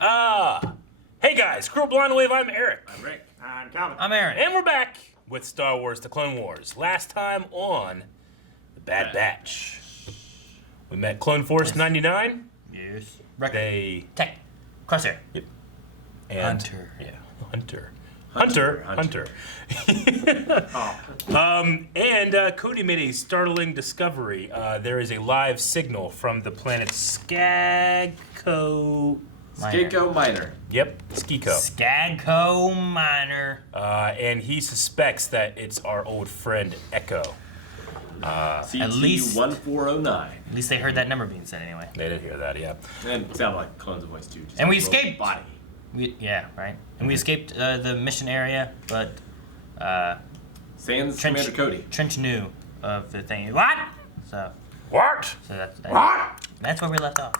Hey guys, Squirrel Blonde Wave, I'm Eric. I'm Rick. I'm Calvin. I'm Aaron. And we're back with Star Wars The Clone Wars. Last time on The Bad Batch. We met Clone Force 99. Yes. They... Tech. Crosshair. Yep. And, Hunter. Yeah, Hunter. And Cody made a startling discovery. There is a live signal from the planet Skagko... Skagko Minor. Yep, Skiko. Skagko Minor. And he suspects that it's our old friend Echo. CT 1409. At least they heard that number being said anyway. They did hear that, yeah. And it sounded like Clone's voice too. And we escaped. Body. Yeah, right. And we escaped the mission area, but Sans Commander Cody. Trench knew of the thing. What? What? So that's where we left off.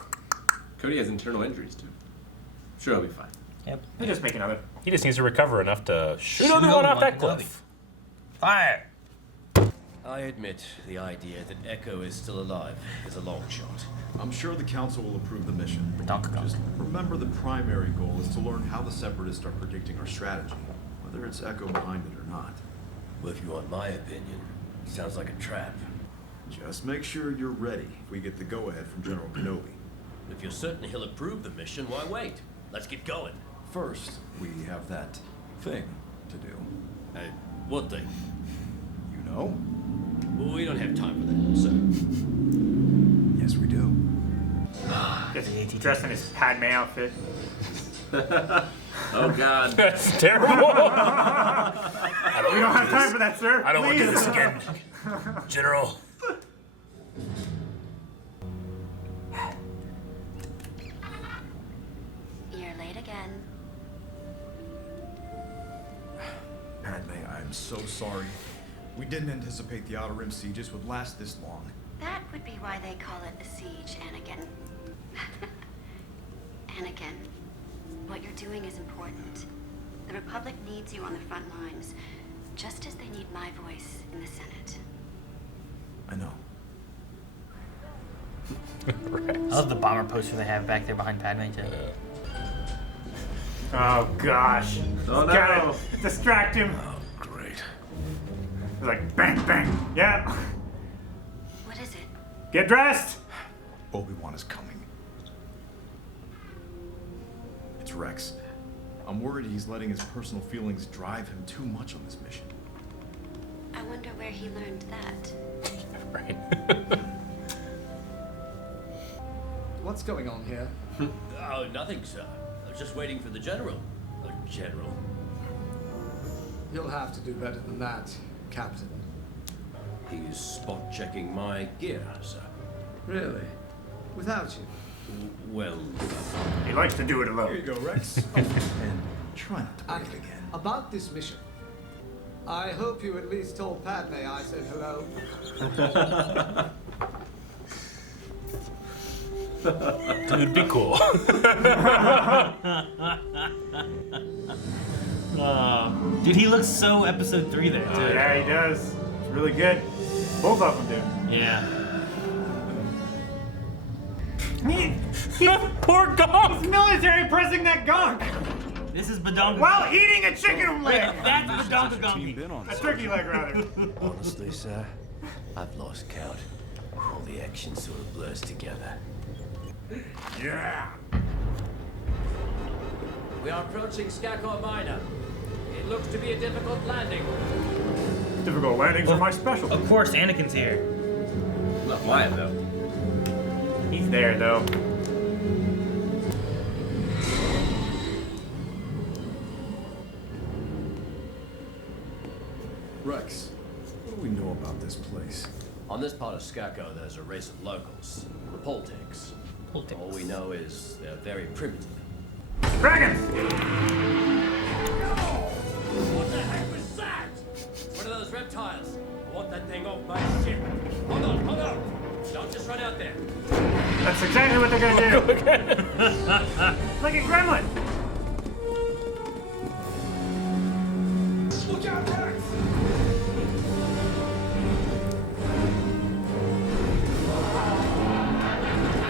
Cody has internal injuries too. Sure, he'll be fine. Yep. We just make another. He just needs to recover enough to shoot another one off that cliff. Fire. I admit the idea that Echo is still alive is a long shot. I'm sure the council will approve the mission. Just remember, the primary goal is to learn how the Separatists are predicting our strategy, whether it's Echo behind it or not. Well, if you want my opinion, it sounds like a trap. Just make sure you're ready if we get the go-ahead from General Kenobi. If you're certain he'll approve the mission, why wait? Let's get going. First, we have that thing to do. What thing? You know? Well, we don't have time for that, so... Yes, we do. Gets dressed in his Padme outfit. Oh God. That's terrible. We don't have time for that, sir. I don't want to do this again, General. You're late again. Padme, I'm so sorry. We didn't anticipate the Outer Rim sieges would last this long. That would be why they call it a siege, Anakin. Anakin, what you're doing is important. The Republic needs you on the front lines, just as they need my voice in the Senate. I know. I love the bomber poster they have back there behind Padme too. Oh gosh. Oh no. Gotta distract him. Oh, great. He's like bang bang. Yeah. What is it? Get dressed. Obi-Wan is coming. It's Rex. I'm worried he's letting his personal feelings drive him too much on this mission. I wonder where he learned that. Right. What's going on here? Oh, nothing, sir. I was just waiting for the General. General. You'll have to do better than that, Captain. He's spot-checking my gear, sir. Really? Without you? Well... He likes to do it Here alone. you go, Rex. And try not to break it again. About this mission, I hope you at least told Padme I said hello. Dude, be cool. Dude, he looks so episode 3 there too. Yeah, he does. It's really good. Both of them do. Yeah. Poor dog. Military pressing that gonk This is Badonka. while eating a chicken leg. That's Badonka Gonki. A turkey leg, rather. Honestly, sir, I've lost count. All the action sort of blurs together. Yeah. We are approaching Skagko Minor. It looks to be a difficult landing. Difficult landings are my specialty. Of course, Anakin's here. Not mine though. He's there, though. Rex, what do we know about this place? On this part of Skagko, there's a race of locals, the Poltics. All we know is they're very primitive. Dragons! What the heck was that? One of those reptiles. I want that thing off my ship. Hold on. Don't just run out there. That's exactly what they're gonna do. Like a gremlin. Look out, Rex!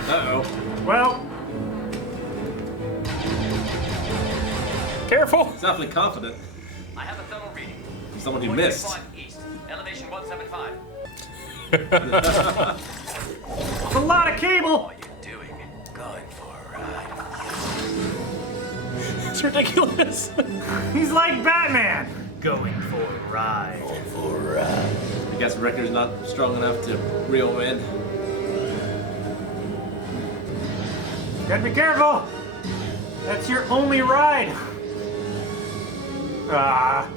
Uh-oh. Well, Careful. He's awfully confident. I have a thermal reading. Someone who missed. 125 east, elevation 175. It's a lot of cable. What are you doing? Going for a ride. It's ridiculous. He's like Batman. Going for a ride. I guess Wrecker's not strong enough to reel him in. Gotta be careful. That's your only ride. Ah.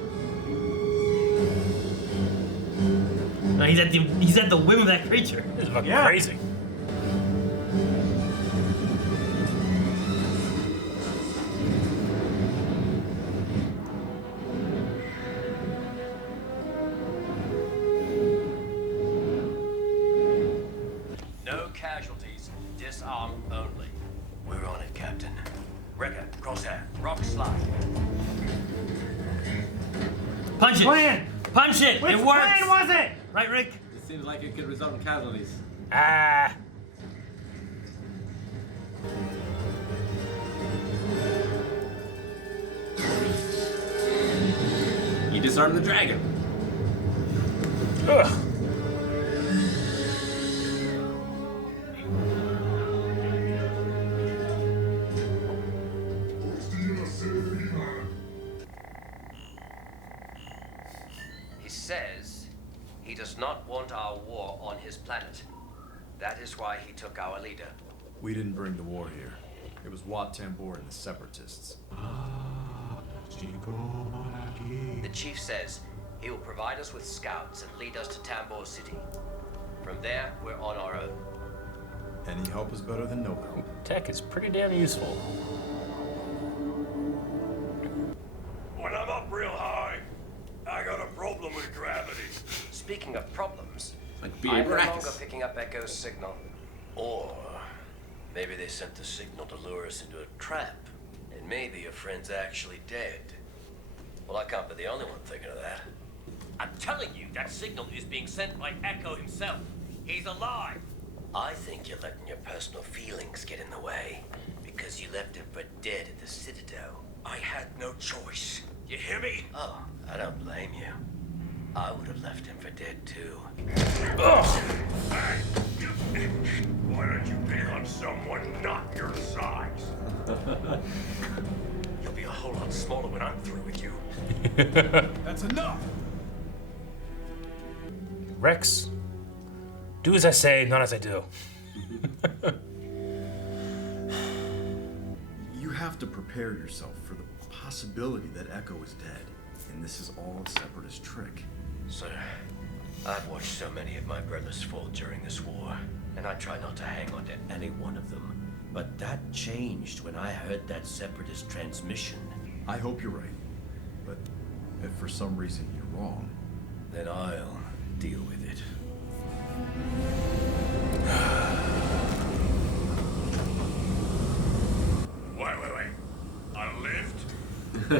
No, he's at the whim of that creature. This is fucking Yeah. crazy. No casualties. Disarm only. We're on it, Captain. Wrecker, crosshair. Rock slide. Punch it. Plan. Punch it. Which It works. plan was it? Right, Rick? It seems like it could result in casualties. Ah. You disarm the dragon. Ugh. He says he does not want our war on his planet. That is why he took our leader. We didn't bring the war here. It was Wat Tambor and the Separatists. The chief says he will provide us with scouts and lead us to Tambor City. From there, we're on our own. Any help is better than no help. Tech is pretty damn useful. When I'm up real high, I got a problem with gravity. Speaking of problems, Like I'm being no longer Arrakis. picking up Echo's signal. Or maybe they sent the signal to lure us into a trap. And maybe your friend's actually dead. Well, I can't be the only one thinking of that. I'm telling you, that signal is being sent by Echo himself. He's alive. I think you're letting your personal feelings get in the way. Because you left him for dead at the Citadel. I had no choice. You hear me? Oh, I don't blame you. I would have left him for dead too. Why don't you pick on someone not your size? You'll be a whole lot smaller when I'm through with you. That's enough! Rex, do as I say, not as I do. You have to prepare yourself for the possibility that Echo is dead. And this is all a Separatist trick. Sir, I've watched so many of my brothers fall during this war, and I try not to hang on to any one of them. But that changed when I heard that Separatist transmission. I hope you're right. But if for some reason you're wrong, Then I'll deal with it. Wait. A lift?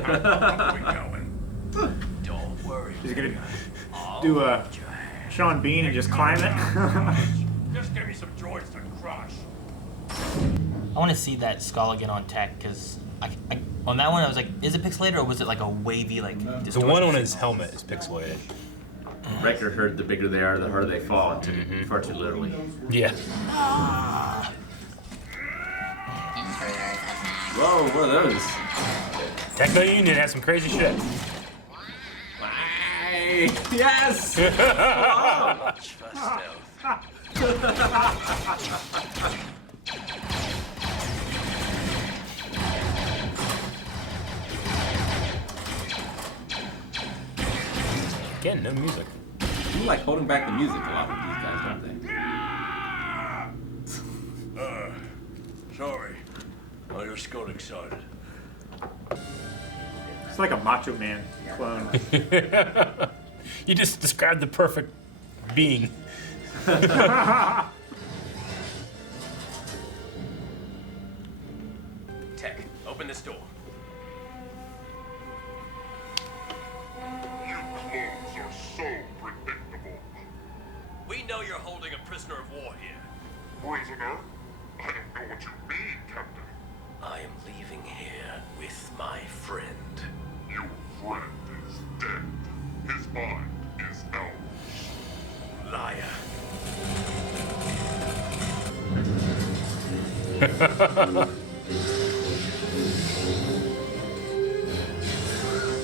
How are we going? Don't worry. He's gonna do a Sean Bean and just climb it. Just give me some droids to crush. I want to see that skull again on Tech, because on that one I was like, is it pixelated or was it like a wavy, like, The distorted? one on his helmet is pixelated. Wrecker heard the bigger they are, the harder they fall, and took it far too literally. Yeah. Whoa, what are those? Techno Union has some crazy shit. Bye. Yes! Much for stealth. Again, no music. You like holding back the music a lot with these guys, don't they? Sorry. I just got excited. It's like a Macho Man clone. You just described the perfect being. Tech, open this door. You clones are so predictable. We know you're holding a prisoner of war here. Prisoner? I don't know what you mean, Captain. I am leaving here with my friend.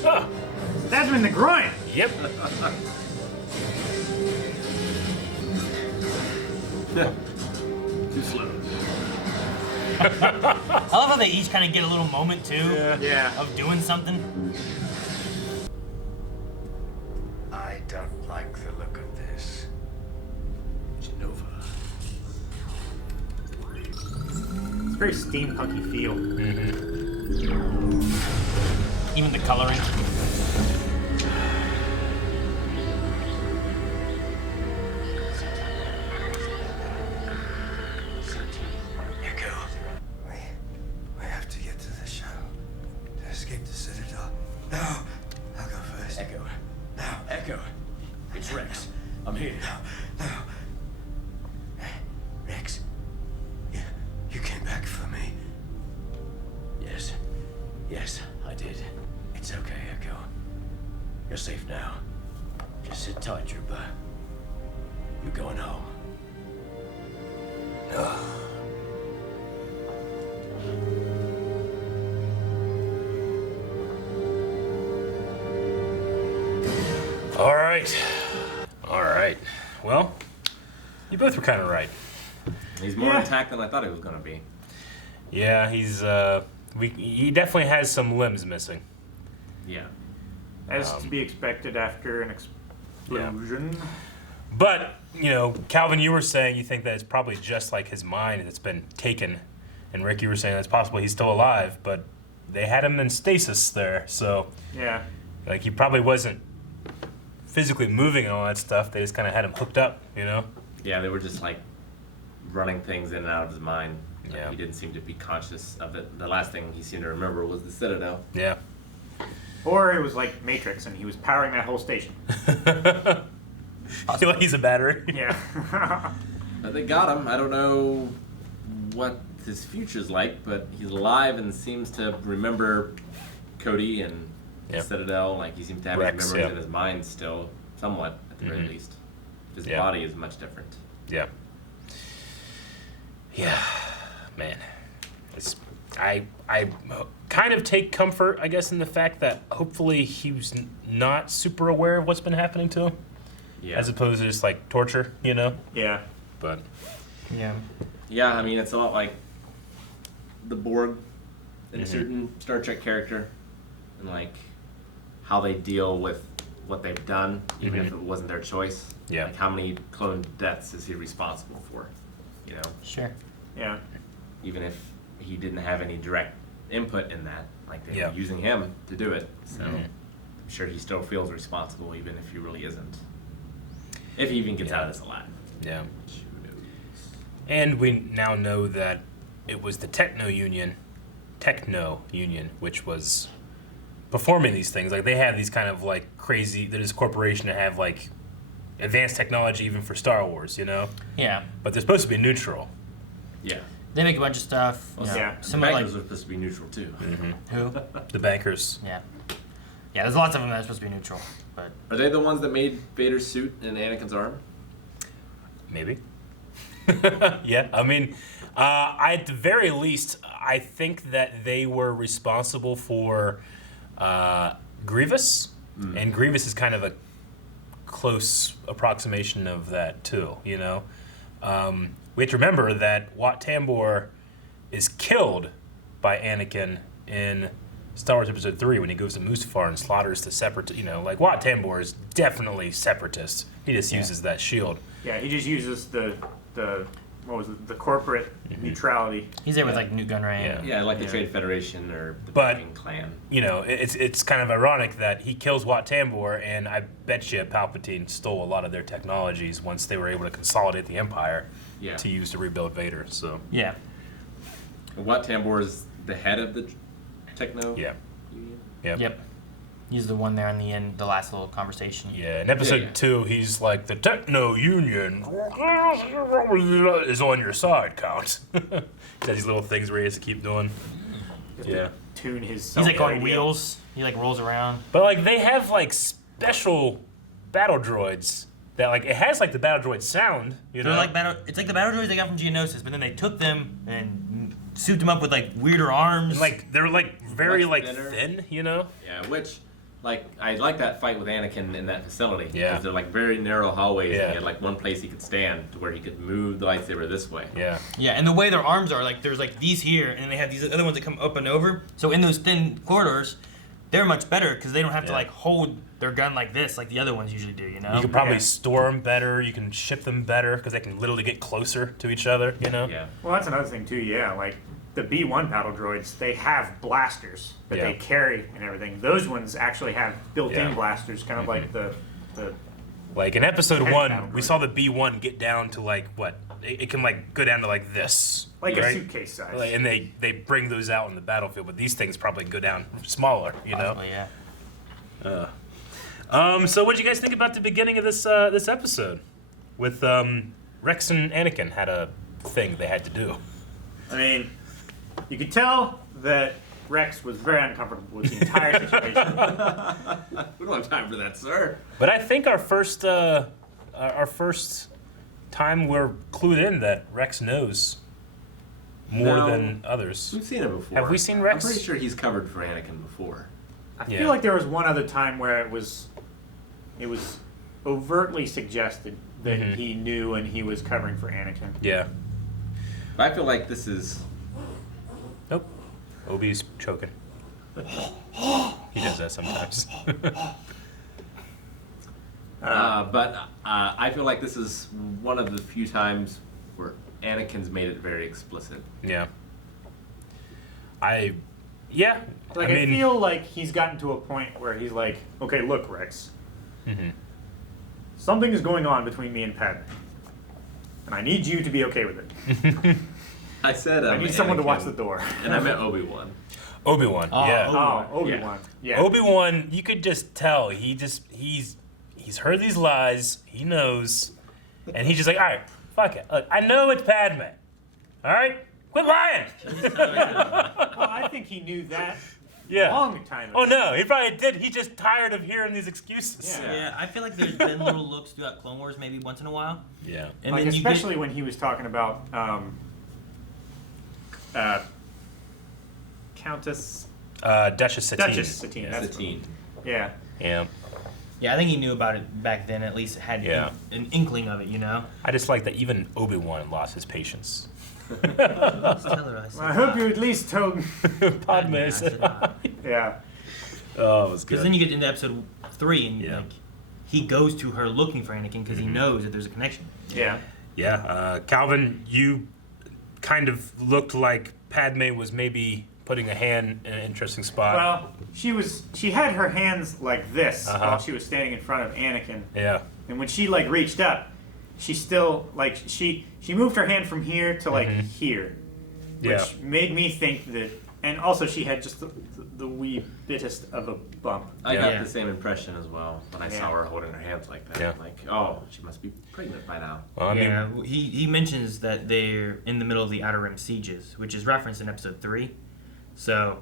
Oh, Stabs him in the groin. yep. Too slow. I love how they each kind of get a little moment too Yeah. of doing something. I don't like the look of this. Genova. It's very steampunky feel. Even the coloring. Echo. We have to get to the shuttle to escape the Citadel. No, I'll go first. Echo. Now, Echo. It's Rex. I'm here. no. Rex, you came back for me. Yes. Yes, I did. It's okay, Echo. You're safe now. Just sit tight, Trooper. You're going home. All right. All right. Well, you both were kind of right. He's more intact than I thought he was gonna be. Yeah, he's he definitely has some limbs missing. Yeah. As to be expected after an explosion. But, you know, Calvin, you were saying you think that it's probably just like his mind that's been taken. And Rick, you were saying it's possible he's still alive, but they had him in stasis there, so Yeah. like he probably wasn't physically moving and all that stuff. They just kind of had him hooked up, you know? Yeah, they were just like running things in and out of his mind. Like, Yeah. he didn't seem to be conscious of it. The last thing he seemed to remember was the Citadel. Yeah. Or it was like Matrix and he was powering that whole station. Feel like he's a battery. Yeah. But they got him. I don't know what his future's like, but he's alive and seems to remember Cody and the Yep. Citadel. Like he seems to have Rex, his memories yeah. in his mind still, somewhat at the very least. His Yeah. body is much different. Yeah. Yeah, man. I kind of take comfort, I guess, in the fact that hopefully he was not super aware of what's been happening to him, Yeah. as opposed to just like torture, you know. Yeah. But Yeah. Yeah, I mean, it's a lot like the Borg in a certain Star Trek character, and like how they deal with what they've done, even if it wasn't their choice. Yeah. Like how many clone deaths is he responsible for? You know, Sure. Yeah. even if he didn't have any direct input in that, like they Yeah. were using him to do it. So I'm sure he still feels responsible, even if he really isn't. If he even gets out of this alive. yeah. Who knows? And we now know that it was the Techno Union, which was performing these things. Like they have these kind of like crazy. There's a corporation to have like advanced technology even for Star Wars, you know. Yeah. But they're supposed to be neutral. Yeah. They make a bunch of stuff. You know, Yeah. The Similar like bankers are supposed to be neutral too. who? The bankers. Yeah. Yeah. There's lots of them that are supposed to be neutral, but Are they the ones that made Vader's suit and Anakin's armor? Maybe. Yeah, I mean, at the very least, I think that they were responsible for Grievous, and Grievous is kind of a close approximation of that too. You know, we have to remember that Wat Tambor is killed by Anakin in Star Wars Episode 3 when he goes to Mustafar and slaughters the separatist. You know, like Wat Tambor is definitely separatist. He just uses that shield. Yeah, he just uses the what was it, the corporate neutrality. he's there with like Newt Gunray. Yeah. Yeah, like the Trade Federation or the But- Banking Clan. You know, it's kind of ironic that he kills Wat Tambor, and I bet you Palpatine stole a lot of their technologies once they were able to consolidate the Empire Yeah. to use to rebuild Vader. So Yeah. Wat Tambor is the head of the Techno yeah, Union. yeah, Yep. He's the one there in the end, the last little conversation. yeah. In Episode Yeah. 2, he's like, the Techno Union is on your side, Count. He has these little things where he has to keep doing. Yeah. Tune his. He's like on radio. wheels. He like rolls around. But like they have like special battle droids that like it has like the battle droid sound, you know. They're like battle. It's like the battle droids they got from Geonosis, but then they took them and souped him up with like weirder arms. And like they're like very Much like thinner. thin, you know? Yeah, which, like, I like that fight with Anakin in that facility. Yeah. Because they're like very narrow hallways, Yeah. and he had like one place he could stand to where he could move the lightsaber this way. Yeah. Yeah, and the way their arms are, like there's like these here, and they have these other ones that come up and over. So in those thin corridors, they're much better because they don't have to Yeah. like hold their gun like this, like the other ones usually do. You know. You can probably Yeah. store them better. You can ship them better because they can literally get closer to each other. You know. Yeah. Well, that's another thing too. Yeah, like the B1 battle droids, they have blasters that Yeah. they carry and everything. Those ones actually have built-in Yeah. blasters, kind of like the Like in episode Heavy 1, battle we droid. saw the B1 get down to like what? It can like go down to like this. like a right? suitcase size. Like, and they bring those out in the battlefield, but these things probably go down smaller. You know. Possibly, yeah. So what did you guys think about the beginning of this this episode? With Rex and Anakin had a thing they had to do. I mean, you could tell that Rex was very uncomfortable with the entire situation. We don't have time for that, sir. But I think our first time we're clued in that Rex knows more No. than others. We've seen him before. Have we seen Rex? I'm pretty sure he's covered for Anakin before. I Yeah. feel like there was one other time where it was overtly suggested that Mhm. he knew and he was covering for Anakin. Yeah. But I feel like this is. Nope. Obi's choking. He does that sometimes. But I feel like this is one of the few times where Anakin's made it very explicit. Yeah. Yeah. Like I feel like he's gotten to a point where he's like, okay, look, Rex, Mhm. something is going on between me and Padme, and I need you to be okay with it. I said I need someone to Anakin, watch the door. And I meant Obi-Wan. Obi-Wan. Oh, yeah. Oh, Obi-Wan. Yeah. Obi-Wan, you could just tell he's heard these lies, he knows, and he's just like, all right, fuck it. Look, I know it's Padme. All right? Quit lying. Well, I think he knew that Yeah. long time ago. Oh no, he probably did. He's just tired of hearing these excuses. Yeah. Yeah, I feel like there's been little looks throughout Clone Wars maybe once in a while. Yeah. And Like then especially when he was talking about Countess Duchess Satine. Duchess Satine. That's Satine. yeah. Yeah. Yeah, I think he knew about it back then. At least had Yeah. an inkling of it, you know. I just like that even Obi-Wan lost his patience. Just tell her I said I hope you at least told. Padme I said, said hi. Yeah. oh, it was Because good. then you get into episode 3 and Yeah. like he goes to her looking for Anakin because he knows that there's a connection. Yeah. Yeah, Calvin, you kind of looked like Padme was maybe putting a hand in an interesting spot. Well, she had her hands like this Uh-huh. while she was standing in front of Anakin, yeah. and when she like reached up, she still like she moved her hand from here to like here, which Yeah. made me think that. And also, she had just the wee bittest of a bump. I Yeah. got the same impression as well when I saw Yeah. her holding her hands like that. Yeah. Like, oh, she must be pregnant by now. Well, I mean, Yeah, he mentions that they're in the middle of the Outer Rim sieges, which is referenced in episode 3. So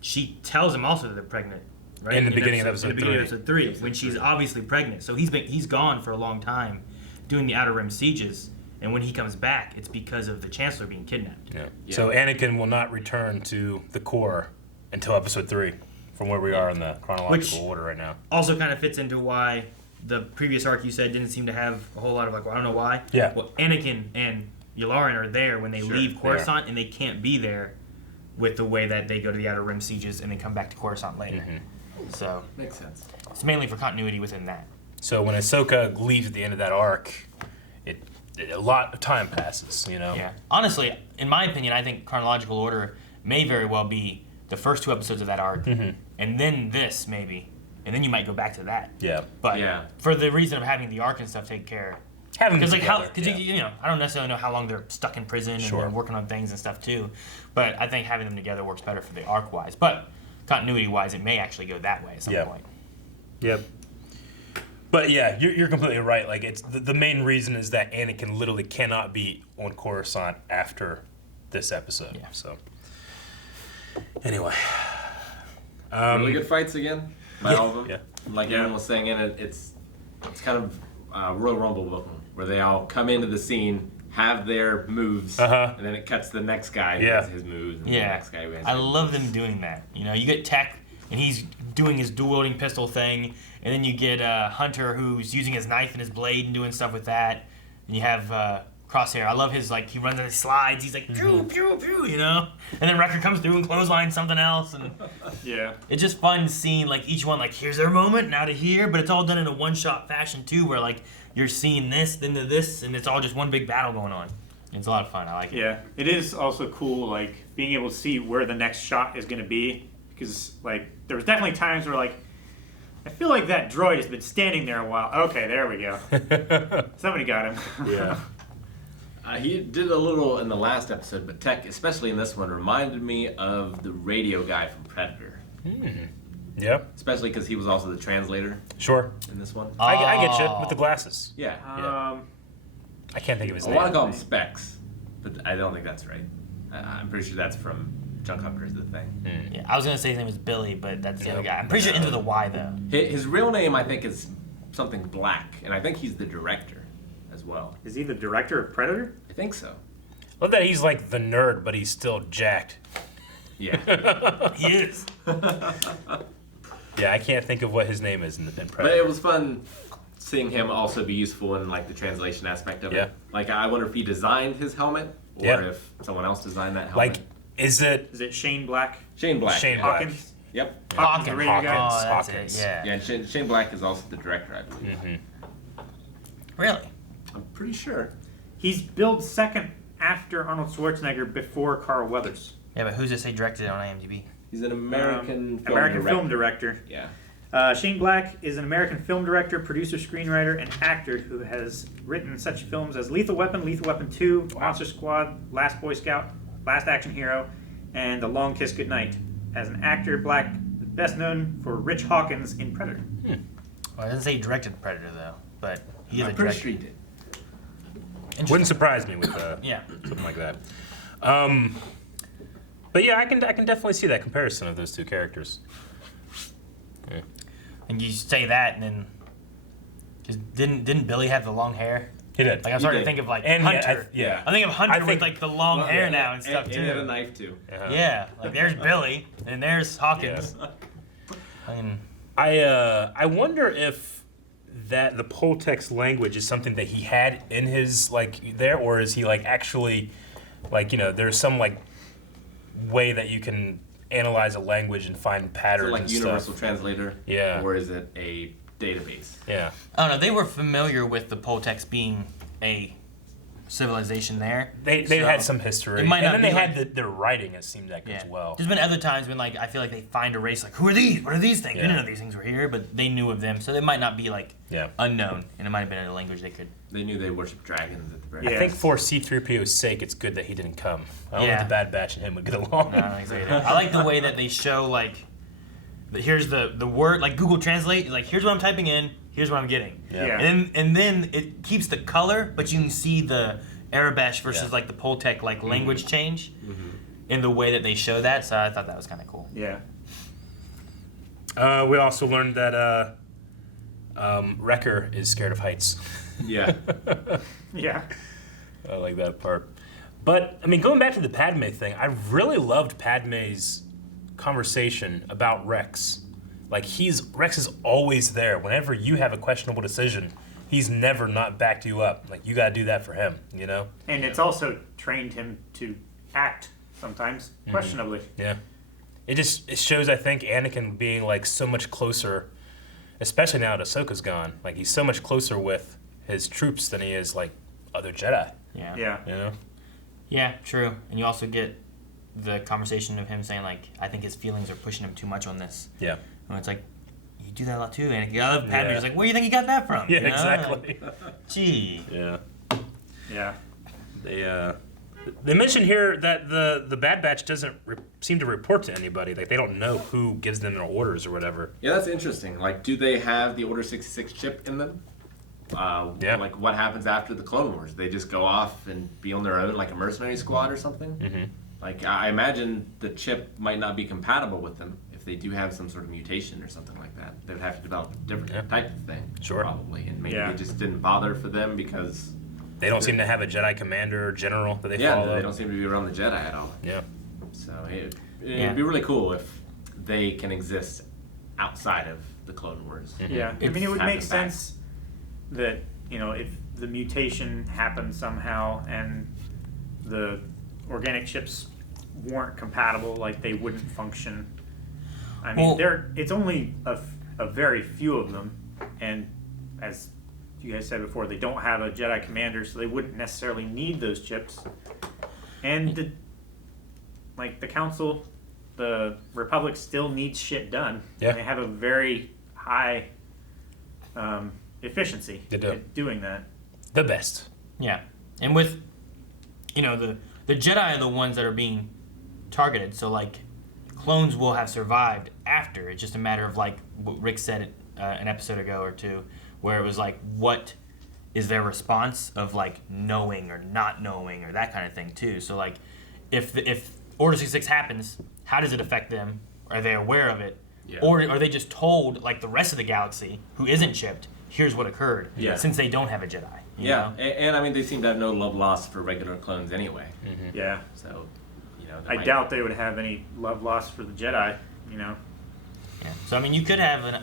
she tells him also that they're pregnant, right? In the beginning of in episode the beginning of 3. episode 3, when she's obviously pregnant. So he's gone for a long time doing the Outer Rim sieges, and when he comes back, it's because of the Chancellor being kidnapped. yeah. Yeah. So Anakin will not return to the core until episode 3, from where we are in the chronological Which- order right now. Also, kind of fits into why the previous arc you said didn't seem to have a whole lot of like, well, I don't know why. Yeah. Well, Anakin and Yularen are there when they Sure, leave they are. Coruscant, and they can't be there with the way that they go to the Outer Rim sieges and then come back to Coruscant later. So Makes sense. it's mainly for continuity within that. So when Ahsoka leaves at the end of that arc, a lot of time passes, you know? Yeah. Honestly, in my opinion, I think chronological order may very well be the first 2 episodes of that arc, and then this maybe, and then you might go back to that. Yeah. But Yeah. for the reason of having the arc and stuff take care. Having Because them like how, together, because yeah. you know, I don't necessarily know how long they're stuck in prison and Sure. they're working on things and stuff too, but I think having them together works better for the arc wise. But continuity wise, it may actually go that way at some Yeah. point. Yep. But yeah, you're completely right. Like it's the main reason is that Anakin literally cannot be on Coruscant after this episode. Yeah. So anyway, Really good fights again by yeah, all of them. yeah. Like Aaron was saying, in it, it's kind of Royal Rumble looking, where they all come into the scene, have their moves, Uh-huh. and then it cuts to the next guy who Yeah. has his moves, and the Yeah, next guy who has I his love moves. them doing that. You know, you get Tech, and he's doing his dual-wielding pistol thing, and then you get Hunter, who's using his knife and his blade and doing stuff with that, and you have Crosshair. I love his, like, he runs and he slides, he's like, pew, pew, pew, you know? And then Wrecker comes through and clotheslines something else, and Yeah. it's just fun seeing, like, each one, like, here's their moment, now to here, but it's all done in a one-shot fashion, too, where, like, you're seeing this, then to this, and it's all just one big battle going on. It's a lot of fun. I like it. Yeah, it is also cool, like, being able to see where the next shot is going to be. Because, like, there was definitely times where, like, I feel like that droid has been standing there a while. Okay, there we go. Somebody got him. Yeah. He did a little in the last episode, but Tech, especially in this one, reminded me of the radio guy from Predator. Yeah. Especially because he was also the translator Sure. in this one. I get you with the glasses. Yeah. I can't think of his I name. want to call him Specs, but I don't think that's right. I'm pretty sure that's from Junk Hunters, the thing. Yeah, I was gonna say his name was Billy, but that's the other guy. I'm pretty sure ends with a Y though. His real name, I think, is something Black, and I think he's the director as well. Is he the director of Predator? I think so. Love that he's like the nerd, but he's still jacked. Yeah. He is. Yeah, I can't think of what his name is in Predator. But it was fun seeing him also be useful in like the translation aspect of Yeah. it. Like I wonder if he designed his helmet or Yeah. if someone else designed that helmet. Like, is it Is it Shane Black? Shane Black. Shane yeah. Black? Hawkins? Yep. Hawkins, the radio guy? Oh, that's Hawkins. it. Yeah. Yeah, and Shane Black is also the director, I believe. Really? I'm pretty sure. He's billed second after Arnold Schwarzenegger before Carl Weathers. Yeah, but who's to say directed it on IMDb? He's an American Film director. Yeah. Shane Black is an American film director, producer, screenwriter, and actor who has written such films as Lethal Weapon, Lethal Weapon 2, Monster Squad, Last Boy Scout, Last Action Hero, and The Long Kiss Goodnight. As an actor, Black is best known for Rich Hawkins in Predator. Well, it doesn't say he directed Predator though, but he is I'm a pretty director. sure he did. Wouldn't surprise me with Yeah. something like that. But yeah, I can definitely see that comparison of those two characters. Yeah. And you say that, and then cause didn't Billy have the long hair? He did. Like I'm starting to think of like And Hunter. yeah. I think of Hunter I with think- like the long Well, hair yeah, now and stuff and too. he had a knife too. Yeah, like there's Billy and there's Hawkins. I mean, I wonder if that the Poltex language is something that he had in his like there, or is he like actually like there's some like way that you can analyze a language and find Is patterns it like and universal stuff. translator? Yeah. Or is it a database? Yeah. I don't know. They were familiar with the Poltex being a civilization there. They so had some history, It might and not then they be had like- their writing. It seemed like Yeah. as well. There's been other times when like I feel like they find a race like who are these? What are these things? We Yeah. didn't know these things were here, but they knew of them, so they might not be like Yeah. unknown, and it might have been in a language they could. They knew they worshipped dragons at the very Yeah. I think for C-3PO's sake, it's good that he didn't come. I don't Yeah. think the Bad Batch and him would get along. No, I don't think so either. I like the way that they show like, here's the word like Google Translate is like here's what I'm typing in, here's what I'm getting. Yeah. And then it keeps the color, but you can see the Arabesh versus Yeah. like the Poltec like language change in the way that they show that. So I thought that was kind of cool. Yeah. We also learned that Wrecker is scared of heights. Yeah. Yeah. I like that part. But, I mean, going back to the Padme thing, I really loved Padme's conversation about Rex. Like, Rex is always there. Whenever you have a questionable decision, he's never not backed you up. Like, you gotta do that for him, you know? And it's also trained him to act sometimes questionably. Yeah. It shows, I think, Anakin being, like, so much closer, especially now that Ahsoka's gone. Like, he's so much closer with his troops than he is, like, other Jedi, Yeah. Yeah. you know? Yeah, true. And you also get the conversation of him saying like, I think his feelings are pushing him too much on this. Yeah. And it's like, you do that a lot too. And the other Padme Yeah. was like, where do you think you got that from? Yeah, You know? exactly. Like, gee. Yeah. Yeah. They mention here that the Bad Batch doesn't seem to report to anybody. Like, they don't know who gives them their orders or whatever. Yeah, that's interesting. Like, do they have the Order 66 chip in them? Yeah. Like, what happens after the Clone Wars? They just go off and be on their own, like a mercenary squad or something? Mm-hmm. Like, I imagine the chip might not be compatible with them if they do have some sort of mutation or something like that. They'd have to develop a different Yeah. type of thing, Sure. probably. And maybe Yeah. they just didn't bother for them because... They don't seem to have a Jedi commander or general that they Yeah, follow. they don't seem to be around the Jedi at all. Yeah. So it'd be really cool if they can exist outside of the Clone Wars. Yeah, I mean, it would Have make them back. sense that, you know, if the mutation happened somehow and the organic chips weren't compatible, like they wouldn't function. I mean, it's only a very few of them, and as you guys said before, they don't have a Jedi commander, so they wouldn't necessarily need those chips. And the Council, the Republic still needs shit done. Yeah. They have a very high efficiency They do. at doing that. The best. Yeah, and with, you know, the Jedi are the ones that are being targeted. So like, clones will have survived after. It's just a matter of like what Rick said an episode ago or two, where it was like, what is their response of like knowing or not knowing or that kind of thing too. So like, if Order 66 happens, how does it affect them? Are they aware of it? Yeah. Or are they just told, like the rest of the galaxy who isn't chipped, here's what occurred, Yeah. since they don't have a Jedi? You Yeah, know? and I mean, they seem to have no love lost for regular clones anyway. Yeah. So, you know, I doubt they would have any love lost for the Jedi, you know. Yeah. So I mean, you could have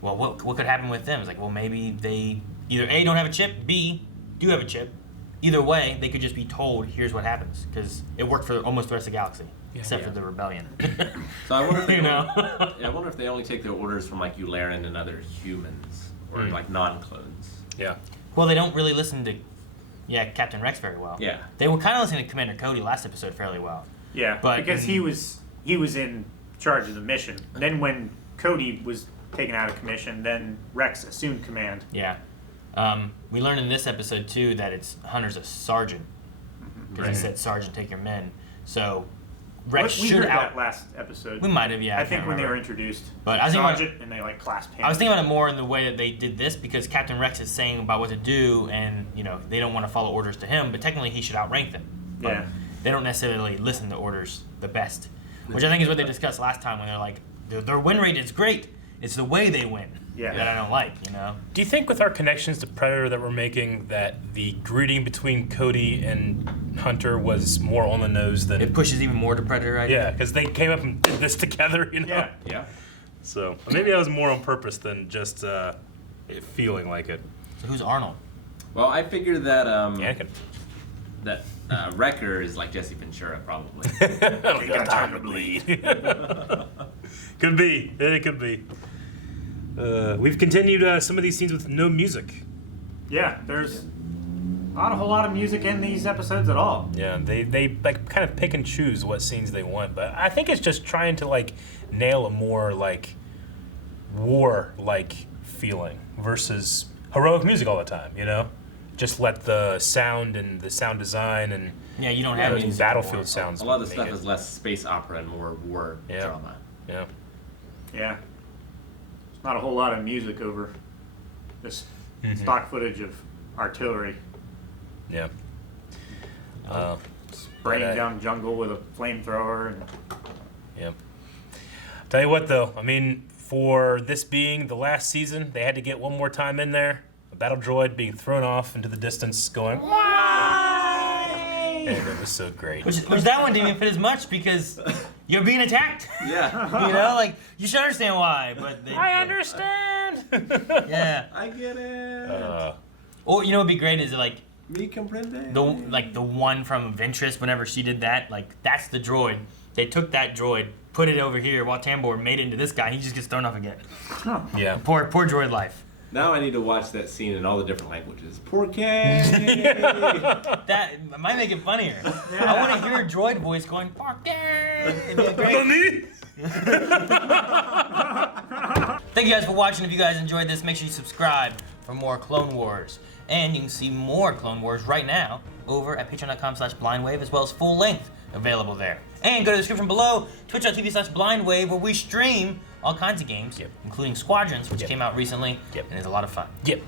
well, what could happen with them? It's like, well, maybe they either A, don't have a chip, B, do have a chip. Either way, they could just be told, here's what happens, because it worked for almost the rest of the galaxy, except for the rebellion. So I wonder if they You know? I wonder if they only take their orders from like Yularen and other humans or like non-clones. Yeah. Well, they don't really listen to, Captain Rex very well. Yeah. They were kind of listening to Commander Cody last episode fairly well. Yeah, But because he was in charge of the mission. Then when Cody was taken out of commission, then Rex assumed command. Yeah. We learned in this episode too that Hunter's a sergeant, because he said, "Sergeant, take your men." So Rex We should heard that last episode. We might have, yeah. I think can't when they were remember. introduced. But I was thinking about- Sergeant, and they like clasped hands. I was thinking about it more in the way that they did this, because Captain Rex is saying about what to do, and they don't want to follow orders to him, but technically he should outrank them. But Yeah. they don't necessarily listen to orders the best, which I think is what they discussed last time when they're like, their win rate is great. It's the way they win that I don't like. Do you think with our connections to Predator that we're making that the greeting between Cody and Hunter was more on the nose than... It pushes even more to Predator, I Yeah, because they came up and did this together, Yeah. Yeah. So maybe that was more on purpose than just it feeling like it. So who's Arnold? Well, I figure that Anakin. that Wrecker is like Jesse Ventura, probably. We got time to bleed. Could be. It could be. We've continued some of these scenes with no music. Yeah, there's not a whole lot of music in these episodes at all. Yeah, they like kind of pick and choose what scenes they want, but I think it's just trying to like nail a more like war-like feeling versus heroic music all the time. Just let the sound and the sound design and You don't have music battlefield anymore. sounds. A lot of the make stuff it. is less space opera and more war Yeah. drama. Yeah. Yeah. There's not a whole lot of music over this stock footage of artillery Yeah. spraying but, down jungle with a flamethrower. And Yeah. Tell you what, though, I mean, for this being the last season, they had to get one more time in there. A battle droid being thrown off into the distance, going, "Why?" And it was so great. Which that one didn't even fit as much because you're being attacked. Yeah. Like you should understand why, but I understand. Yeah. I get it. Or what'd be great is like Me comprende. the one from Ventress. Whenever she did that, like that's the droid. They took that droid, put it over here, while Tambor made it into this guy. He just gets thrown off again. Yeah. Poor droid life. Now I need to watch that scene in all the different languages. Porque. That might make it funnier. I want to hear a droid voice going, "Pork." It'd be great. Thank you guys for watching. If you guys enjoyed this, make sure you subscribe for more Clone Wars. And you can see more Clone Wars right now over at patreon.com/blindwave, as well as full length available there. And go to the description below, twitch.tv/blindwave, where we stream all kinds of games, including Squadrons, which came out recently and is a lot of fun. Yep.